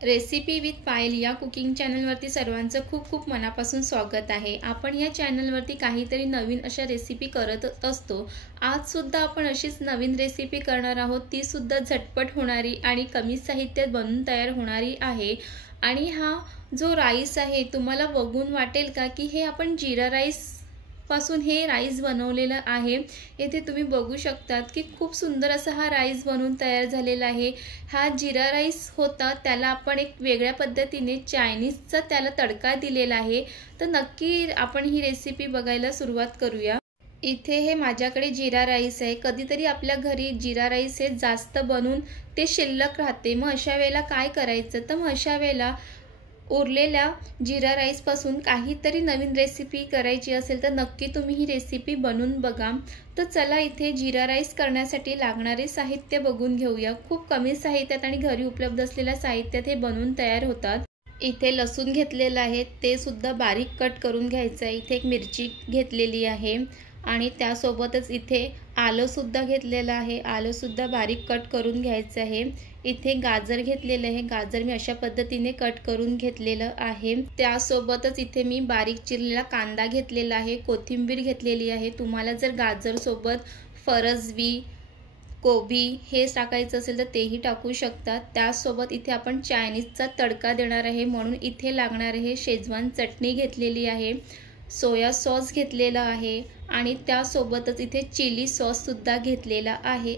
Recipe with पायल या cooking चॅनलवरती सर्वांचं खूप खूप मनापासून स्वागत आहे। आपण या चॅनलवरती काहीतरी नवीन अशा रेसिपी करत असतो। आज सुद्धा आपण अशीच नवीन रेसिपी करणार आहोत, ती सुद्धा झटपट होणारी आणि कमी साहित्यात बनून तयार होणारी आहे। आणि हा जो राईस आहे तुम्हाला बघून वाटेल का की हे आपण जीरा राईस पासून हे राईस बनवलेलं आहे। येथे तुम्ही बघू शकतात की खूप सुंदर असा हा राईस बनून तयार झालेला आहे। हा जीरा राईस होता, त्याला आपण एक वेगळ्या पद्धतीने चायनीजचा त्याला तडका दिलेला आहे। तर नक्की आपण ही रेसिपी बघायला सुरुवात करूया। इथे हे माझ्याकडे जीरा राईस आहे। कधीतरी आपल्या घरी जीरा राईस हे जास्त बनून ते शिल्लक राहते, मग अशा वेळेला काय करायचं, तर मग अशा वेळेला उरलेल्या जीरा राईस पासून काहीतरी नवीन रेसिपी करायची असेल तर नक्की तुम्ही ही रेसिपी बनवून बघा। तर चला इथे जीरा राईस करण्यासाठी लागणारे साहित्य बघून घेऊया। खूप कमी साहित्यात आणि घरी उपलब्ध असलेल्या साहित्यात हे बनवून तयार होतात। इथे लसूण घेतलेला आहे, ते सुद्धा बारीक कट करून घ्यायचं आहे। इथे एक मिरची घेतलेली आहे आणि त्यासोबतच इथे आलं सुद्धा घेतलेलं आहे, आलं सुद्धा बारीक कट करून घ्यायचं आहे। इथे गाजर घेतलेलं आहे, गाजर मी अशा पद्धतीने कट करून घेतलेलं आहे। त्यासोबतच इथे मी बारीक चिरलेला कांदा घेतलेला आहे, कोथिंबीर घेतलेली आहे। तुम्हाला जर गाजर सोबत फरसबी, कोबी हे टाकायचं असेल तर तेही टाकू शकतात। त्यासोबत इथे आपण चायनीजचा तडका देणार आहे, म्हणून इथे लागणार आहे शेजवान चटणी घेतलेली आहे, सोया सॉस घेतलेला आहे आणि त्यासोबतच इथे चिली सॉस सुद्धा घेतलेला आहे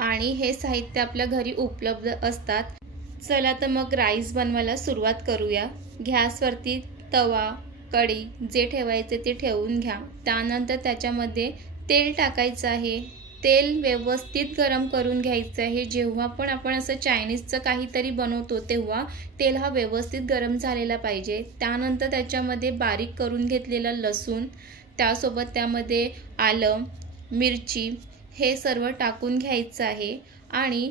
आणि हे साहित्य आपल्या घरी उपलब्ध असतात। चला तर मग राईस बनवायला सुरुवात करूया। गॅसवरती तवा, कढई जे ठेवायचे ते ठेवून घ्या। त्यानंतर त्याच्यामध्ये तेल टाकायचं आहे, तेल व्यवस्थित गरम करून घ्यायचं आहे। जेव्हा पण आपण असं चायनीजचं काहीतरी बनवतो तेव्हा तेल हा व्यवस्थित गरम झालेला पाहिजे। त्यानंतर त्याच्यामध्ये बारीक करून घेतलेला लसूण, त्यासोबत त्यामध्ये आलं, मिरची हे सर्व टाकून घ्यायचं आहे आणि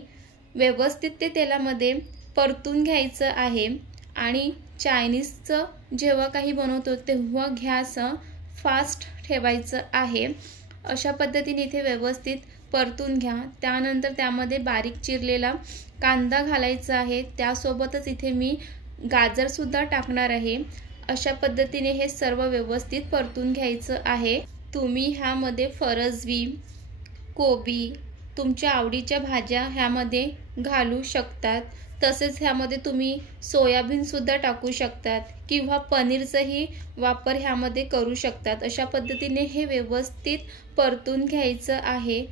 व्यवस्थित ते तेलामध्ये परतून घ्यायचं आहे। आणि चायनीजचं जेव्हा काही बनवतो तेव्हा गॅस फास्ट ठेवायचं आहे। अशा पद्धतीने इथे व्यवस्थित परतून घ्या। त्यानंतर त्यामध्ये बारीक चिरलेला कांदा घालायचा आहे, त्यासोबतच इथे मी गाजर सुद्धा टाकणार आहे। अशा पद्धतीने हे सर्व व्यवस्थित परतून घ्यायचं आहे। तुम्ही ह्यामध्ये फरसबी, कोबी, तुमच्या आवडीच्या भाज्या ह्यामध्ये घालू शकतात। तसेच ह्यामध्ये तुम्ही सोयाबीन सुद्धा टाकू शकतात किंवा पनीरचाही वापर ह्यामध्ये करू शकतात। अशा पद्धतीने हे व्यवस्थित परतून घ्यायचं आहे।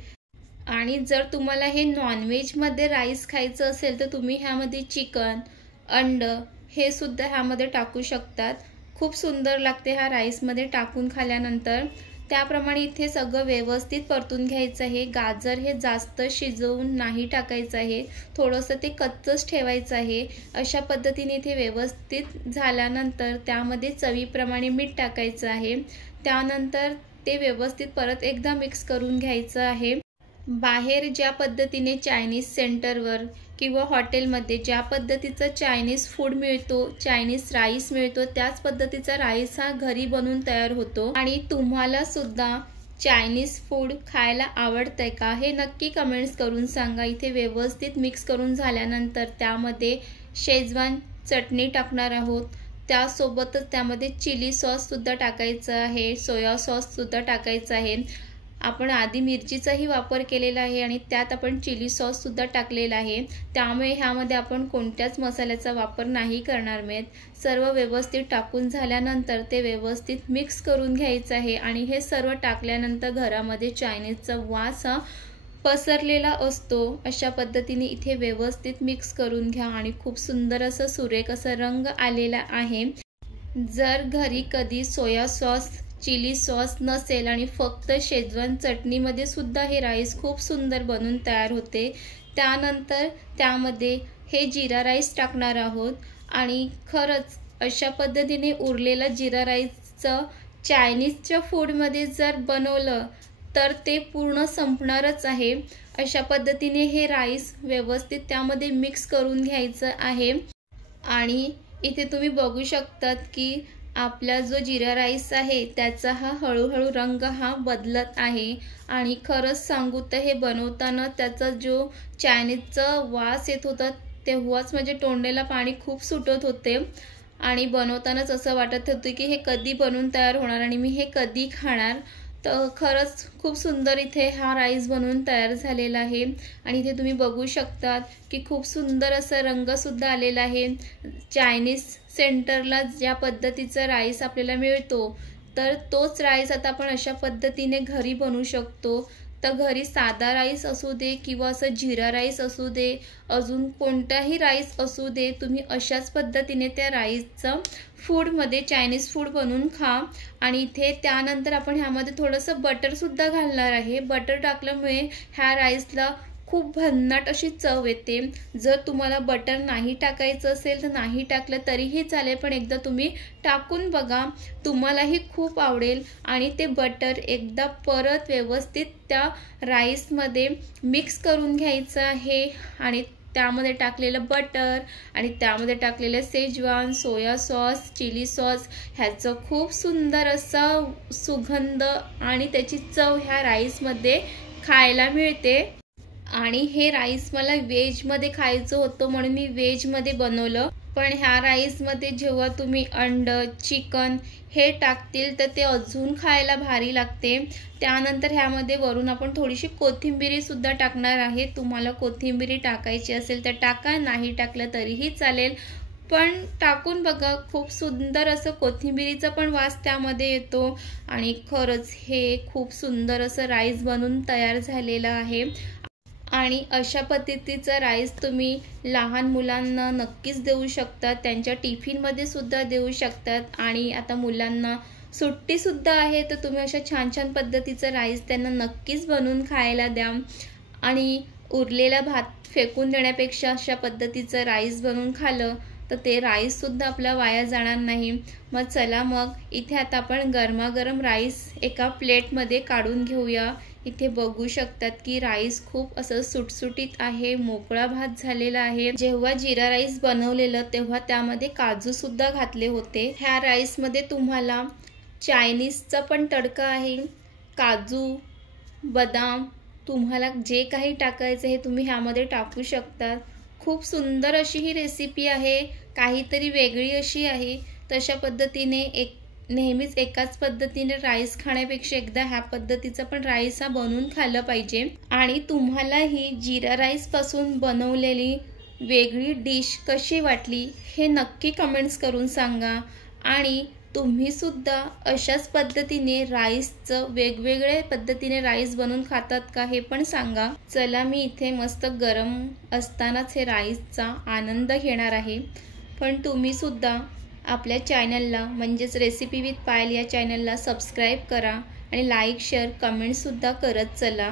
आणि जर तुम्हाला हे नॉनव्हेजमध्ये राईस खायचं असेल तर तुम्ही ह्यामध्ये चिकन, अंड हे सुद्धा ह्यामध्ये टाकू शकतात। खूप सुंदर लागते हा राईसमध्ये टाकून खाल्यानंतर। त्याप्रमाणे इथे सगळं व्यवस्थित परतून घ्यायचं आहे। गाजर हे जास्त शिजवून नाही टाकायचं आहे, थोडंसं ते कच्चंच ठेवायचं आहे। अशा पद्धतीने इथे व्यवस्थित झाल्यानंतर त्यामध्ये चवीप्रमाणे मीठ टाकायचं आहे। त्यानंतर ते व्यवस्थित परत एकदा मिक्स करून घ्यायचं आहे। बाहेर ज्या पद्धतीने चायनीज सेंटरवर किंवा हॉटेलमध्ये ज्या पद्धतीचं चायनीज फूड मिळतो, चायनीज राईस मिळतो, त्याच पद्धतीचा राईस हा घरी बनवून तयार होतो। आणि तुम्हाला सुद्धा चायनीज फूड खायला आवडतंय का हे नक्की कमेंट्स करून सांगा। इथे व्यवस्थित मिक्स करून झाल्यानंतर त्यामध्ये शेजवान चटणी टाकणार आहोत, त्यासोबतच त्यामध्ये चिली सॉस सुद्धा टाकायचं आहे, सोया सॉस सुद्धा टाकायचं आहे। आपण आधी मिरचीचाही वापर केलेला आहे आणि त्यात आपण चिली सॉस सुद्धा टाकलेला आहे, त्यामुळे ह्यामध्ये आपण कोणत्याच मसाल्याचा वापर नाही करणार आहोत। सर्व व्यवस्थित टाकून झाल्यानंतर ते व्यवस्थित मिक्स करून घ्यायचं आहे। आणि हे सर्व टाकल्यानंतर घरामध्ये चायनीजचा वास पसरलेला असतो। अशा पद्धतीने इथे व्यवस्थित मिक्स करून घ्या आणि खूप सुंदर असं सुरेख असा रंग आलेला आहे। जर घरी कधी सोया सॉस, चिली सॉस नसेल आणि फक्त शेजवान चटणीमध्ये सुद्धा हे राईस खूप सुंदर बनून तयार होते। त्यानंतर त्यामध्ये हे जीरा राईस टाकणार आहोत आणि खरंच अशा पद्धतीने उरलेला जीरा राईसचं चायनीजच्या फूडमध्ये जर बनवलं तर ते पूर्ण संपणारच आहे। अशा पद्धतीने हे राईस व्यवस्थित त्यामध्ये मिक्स करून घ्यायचं आहे। आणि इथे तुम्ही बघू शकतात की आपला जो जीरा राईस आहे त्याचा हा हळूहळू रंग हा बदलत आहे। आणि खरंच सांगू तर हे बनवताना त्याचा जो चायनीजचा वास येत होता तेव्हाच म्हणजे तोंडाला पाणी खूप सुटत होते आणि बनवतानाच असं वाटत होतं की हे कधी बनवून तयार होणार आणि मी हे कधी खाणार। तर खरंच खूप सुंदर इथे हा राईस बनवून तयार झालेला आहे आणि इथे तुम्ही बघू शकता की खूप सुंदर असा रंग सुद्धा आलेला आहे। चायनीज सेंटरला ज्या पद्धतीचा राईस आपल्याला मिळतो तर तोच राईस आता आपण अशा पद्धतीने घरी बनवू शकतो। तर घरी साधा राईस असू दे किंवा असं जीरा राईस असू दे, अजून कोणताही राईस असू दे, तुम्ही अशाच पद्धतीने त्या राईसचं फूडमध्ये चायनीज फूड बनवून खा। आणि इथे त्यानंतर आपण ह्यामध्ये थोडंसं बटर सुद्धा घालणार आहे। बटर टाकल्यामुळे ह्या राईसला खूप भन्नाट अशी चव येते। जर तुम्हाला बटर नाही टाकायचं असेल तर नाही टाकलं तरीही चालेल, पण एकदा तुम्ही टाकून बघा, तुम्हालाही खूप आवडेल। आणि ते बटर एकदा परत व्यवस्थित त्या राईसमध्ये मिक्स करून घ्यायचं आहे आणि त्यामध्ये टाकलेलं बटर आणि त्यामध्ये टाकलेलं Schezwan, soya sauce, chilli sauce ह्याचं खूप सुंदर असा सुगंध आणि त्याची चव ह्या राईसमध्ये खायला मिळते। आणि हे राईस मला व्हेजमध्ये खायचं होतं म्हणून मी व्हेजमध्ये बनवलं, पण ह्या राईसमध्ये जेव्हा तुम्ही अंड, चिकन हे टाकतील तर ते अजून खायला भारी लागते। त्यानंतर ह्यामध्ये वरून आपण थोडीशी कोथिंबीर सुद्धा टाकणार आहे। तुम्हाला कोथिंबीर टाकायची असेल तर टाका, नाही टाकलं तरीही चालेल, पण टाकून बघा, खूप सुंदर असं कोथिंबीरीचा पण वास त्यामध्ये येतो। आणि खरंच हे खूप सुंदर असं राईस बनवून तयार झालेलं आहे। आणि अशा पद्धतीचा राईस तुम्ही लहान मुलांना नक्कीच देऊ शकता, त्यांच्या टिफिनमध्ये सुद्धा देऊ शकतात। आणि आता मुलांना सुट्टी सुद्धा आहे तर तुम्ही अशा छान छान पद्धतीचा राईस त्यांना नक्कीच बनवून खायला द्या। आणि उरलेला भात फेकून देण्यापेक्षा अशा पद्धतीचं राईस बनवून खाल्लं तर ते राईस सुद्धा आपला वाया जाणार नाही। मग चला, मग इथे आता आपण गरमागरम राईस एका प्लेटमध्ये काढून घेऊया। इथे बघू शकतात की राईस खूप असं सुटसुटीत आहे, मोकळा भात झालेला आहे। जेव्हा जीरा राईस बनवलेलं तेव्हा त्यामध्ये काजू सुद्धा घातले होते। ह्या राईसमध्ये तुम्हाला चायनीजचा पण तडका आहे, काजू, बदाम, तुम्हाला जे काही टाकायचं हे तुम्ही ह्यामध्ये टाकू शकता। खूप सुंदर अशी ही रेसिपी आहे, काहीतरी वेगळी अशी आहे। तशा पद्धतीने नेहमीच एकाच पद्धतीने राईस खाण्यापेक्षा एकदा ह्या पद्धतीचा पण राईस हा बनवून खाल्लं पाहिजे। आणि तुम्हाला ही जीरा राईस पासून बनवलेली वेगळी डिश कशी वाटली हे नक्की कमेंट्स करून सांगा। आणि तुम्ही सुद्धा अशाच पद्धतीने राईसचं वेगवेगळ्या पद्धतीने राईस बनवून खातात का हे पण सांगा। चला, मी इथे मस्त गरम असतानाच हे राईसचा आनंद घेणार आहे, पण तुम्ही सुद्धा आपल्या चॅनलला म्हणजेच रेसिपी विथ पायल या चॅनलला सबस्क्राईब करा आणि लाईक, शेअर, कमेंट सुद्धा करत चला।